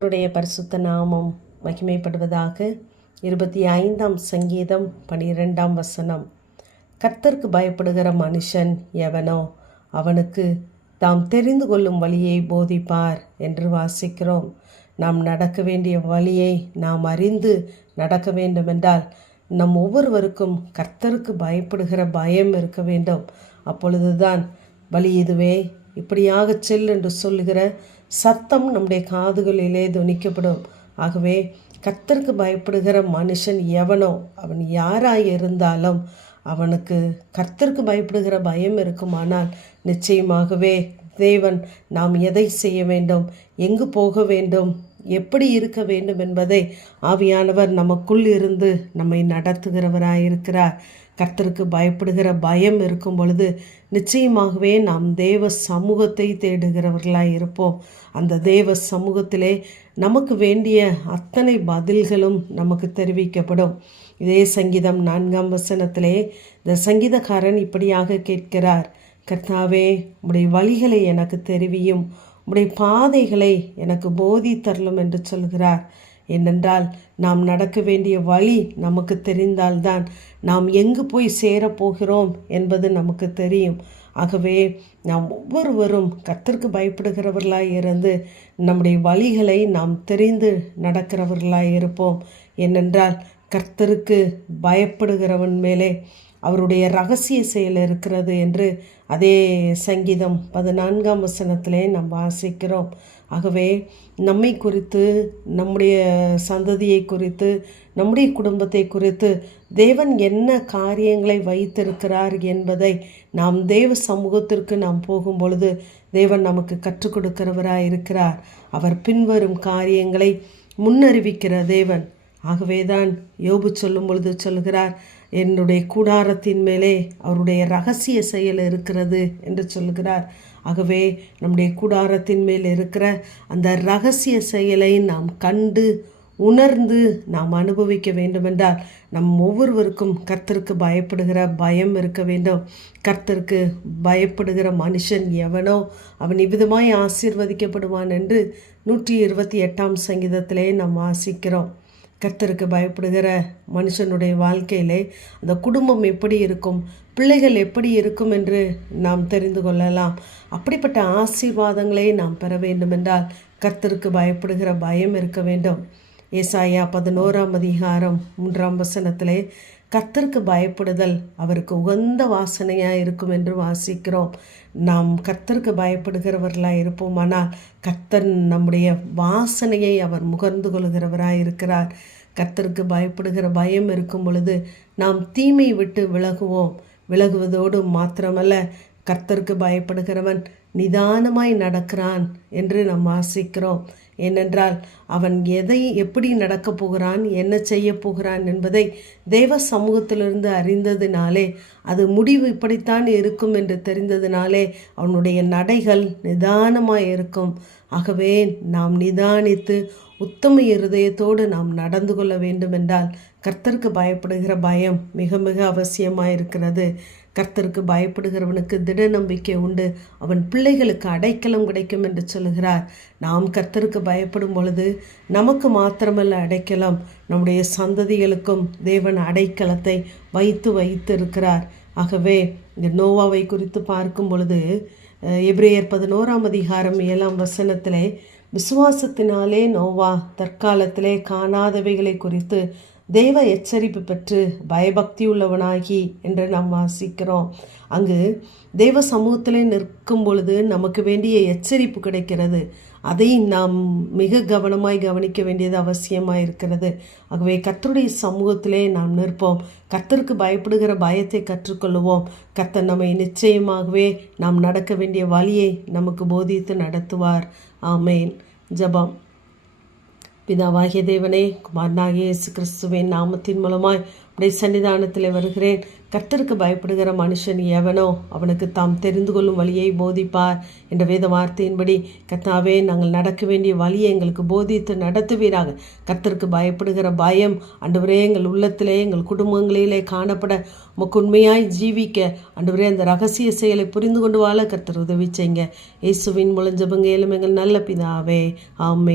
அவருடைய பரிசுத்த நாமம் மகிமைப்படுவதாக. 25ஆம் சங்கீதம் 12ஆம் வசனம். கர்த்தருக்கு பயப்படுகிற மனுஷன் எவனோ அவனுக்கு தாம் தெரிந்து கொள்ளும் வழியை போதிப்பார் என்று வாசிக்கிறோம். நாம் நடக்க வேண்டிய வழியை நாம் அறிந்து நடக்க வேண்டுமென்றால் நம் ஒவ்வொருவருக்கும் கர்த்தருக்கு பயப்படுகிற பயம் இருக்க வேண்டும். அப்பொழுதுதான் வழி இதுவே, இப்படியாக செல் என்று சொல்லுகிற சத்தம் நம்முடைய காதுகளிலே துணிக்கப்படும். ஆகவே கர்த்தருக்கு பயப்படுகிற மனுஷன் எவனோ, அவன் யாராய் இருந்தாலும் அவனுக்கு கர்த்தருக்கு பயப்படுகிற பயம் இருக்குமானால் நிச்சயமாகவே தேவன் நாம் எதை செய்ய வேண்டும், எங்கு போக வேண்டும், எப்படி இருக்க வேண்டும் என்பதை ஆவியானவர் நமக்குள் இருந்து நம்மை நடத்துகிறவராயிருக்கிறார். கர்த்தருக்கு பயப்படுகிற பயம் இருக்கும் பொழுது நிச்சயமாகவே நாம் தேவ சமூகத்தை தேடுகிறவர்களாய் இருப்போம். அந்த தேவ சமூகத்திலே நமக்கு வேண்டிய அத்தனை பதில்களும் நமக்கு தெரிவிக்கப்படும். இதே சங்கீதம் 4ஆம் வசனத்திலே இந்த சங்கீதக்காரன் இப்படியாக கேட்கிறார், கர்த்தாவே உம்முடைய வழிகளை எனக்கு தெரிவியும், உம்முடைய பாதைகளை எனக்கு போதித்தரலும் என்று சொல்கிறார். ஏனென்றால் நாம் நடக்க வேண்டிய வழி நமக்கு தெரிந்தால்தான் நாம் எங்கு போய் சேரப்போகிறோம் என்பது நமக்கு தெரியும். ஆகவே நாம் ஒவ்வொருவரும் கர்த்தருக்கு பயப்படுகிறவர்களாய் இருந்து நம்முடைய வழிகளை நாம் தெரிந்து நடக்கிறவர்களாய் இருப்போம். ஏனென்றால் கர்த்தருக்கு பயப்படுகிறவன் மேலே அவருடைய ரகசிய செயல் இருக்கிறது என்று அதே சங்கீதம் 14ஆம் வசனத்திலே நாம் வாசிக்கிறோம். ஆகவே நம்மை குறித்து, நம்முடைய சந்ததியை குறித்து, நம்முடைய குடும்பத்தை குறித்து தேவன் என்ன காரியங்களை வைத்திருக்கிறார் என்பதை நாம் தேவ சமூகத்திற்கு நாம் போகும் பொழுது தேவன் நமக்கு கற்றுக் கொடுக்கிறவராய் இருக்கிறார். அவர் பின்வரும் காரியங்களை முன்னறிவிக்கிற தேவன். ஆகவேதான் யோபு சொல்லும் பொழுது சொல்கிறார், என்னுடைய கூடாரத்தின் மேலே அவருடைய ரகசிய செயல் இருக்கிறது என்று சொல்கிறார். ஆகவே நம்முடைய கூடாரத்தின் மேல் இருக்கிற அந்த ரகசிய செயலை நாம் கண்டு உணர்ந்து நாம் அனுபவிக்க வேண்டுமென்றால் நம் ஒவ்வொருவருக்கும் கர்த்தருக்கு பயப்படுகிற பயம் இருக்க வேண்டும். கர்த்தருக்கு பயப்படுகிற மனுஷன் எவனோ அவன் இவ்விதமாய் ஆசீர்வதிக்கப்படுவான் என்று 128ஆம் சங்கீதத்திலே நாம் வாசிக்கிறோம். கர்த்தருக்கு பயப்படுகிற மனுஷனுடைய வாழ்க்கையிலே அந்த குடும்பம் எப்படி இருக்கும், பிள்ளைகள் எப்படி இருக்கும் என்று நாம் தெரிந்து கொள்ளலாம். அப்படிப்பட்ட ஆசீர்வாதங்களை நாம் பெற வேண்டுமென்றால் கர்த்தருக்கு பயப்படுகிற பயம் இருக்க வேண்டும். ஏசாயா 11ஆம் அதிகாரம் 3ஆம் வசனத்திலே கர்த்தருக்கு பயப்படுதல் அவருக்கு உகந்த வாசனையாக இருக்கும் என்று வாசிக்கிறோம். நாம் கர்த்தருக்கு பயப்படுகிறவர்களாக இருப்போமானால் கர்த்தர் நம்முடைய வாசனையை அவர் முகர்ந்து கொள்கிறவராக இருக்கிறார். கர்த்தருக்கு பயப்படுகிற பயம் இருக்கும் பொழுது நாம் தீமை விட்டு விலகுவதோடு மாத்திரமல்ல, கர்த்தருக்கு பயப்படுகிறவன் நிதானமாய் நடக்கிறான் என்று நாம் வாசிக்கிறோம். ஏனென்றால் அவன் எப்படி நடக்கப் போகிறான், என்ன செய்ய போகிறான் என்பதை தேவ சமூகத்திலிருந்து அறிந்ததினாலே, அது முடிவு இப்படித்தான் இருக்கும் என்று தெரிந்ததினாலே அவனுடைய நடைகள் நிதானமாய் இருக்கும். ஆகவே நாம் நிதானித்து உத்தம இருதயத்தோடு நாம் நடந்து கொள்ள வேண்டுமென்றால் கர்த்தருக்கு பயப்படுகிற பயம் மிக மிக அவசியமாயிருக்கிறது. கர்த்தருக்கு பயப்படுகிறவனுக்கு திட நம்பிக்கை உண்டு, அவன் பிள்ளைகளுக்கு அடைக்கலம் கிடைக்கும் என்று சொல்கிறார். நாம் கர்த்தருக்கு பயப்படும் பொழுது நமக்கு மாத்திரமல்ல அடைக்கலம், நம்முடைய சந்ததிகளுக்கும் தேவன் அடைக்கலத்தை வைத்து இருக்கிறார். ஆகவே இந்த நோவாவை குறித்து பார்க்கும் பொழுது எபிரேயர் 11ஆம் அதிகாரம் 7ஆம் வசனத்திலே விசுவாசத்தினாலே நோவா தற்காலத்திலே காணாதவைகளை குறித்து தேவ எச்சரிப்பு பெற்று பயபக்தி உள்ளவனாகி என்று நாம் வாசிக்கிறோம். அங்கு தேவ சமூகத்திலே நிற்கும் பொழுது நமக்கு வேண்டிய எச்சரிப்பு கிடைக்கிறது. அதை நாம் மிக கவனமாய் கவனிக்க வேண்டியது அவசியமாக இருக்கிறது. ஆகவே கர்த்தருடைய சமூகத்திலே நாம் நிற்போம், கர்த்தருக்கு பயப்படுகிற பயத்தை கற்றுக்கொள்வோம். கர்த்தர் நம்மை நிச்சயமாகவே நாம் நடக்க வேண்டிய வழியை நமக்கு போதித்து நடத்துவார். ஆமேன். ஜெபம். பிதாவாகிய தேவனே, குமாரனாகிய இயேசு கிறிஸ்துவின் நாமத்தின் மூலமாய் உடைய சன்னிதானத்தில் வருகிறேன். கர்த்தருக்கு பயப்படுகிற மனுஷன் எவனோ அவனுக்கு தாம் தெரிந்து கொள்ளும் வழியை போதிப்பார் என்ற வேத வார்த்தையின்படி கர்த்தாவே, நாங்கள் நடக்க வேண்டிய வழியை எங்களுக்கு போதித்து நடத்துவீராக. கர்த்தருக்கு பயப்படுகிற பயம் ஆண்டவரே எங்கள் உள்ளத்திலே, எங்கள் குடும்பங்களிலே காணப்பட உமக்கு உண்மையாய் ஜீவிக்க ஆண்டவரே அந்த ரகசிய செயலை புரிந்து கொண்டு வாழ கர்த்தர் உதவி செய்யுங்க. இயேசுவின் மூலம் ஜெபங்க எங்கள் நல்ல பிதாவே. ஆமென்.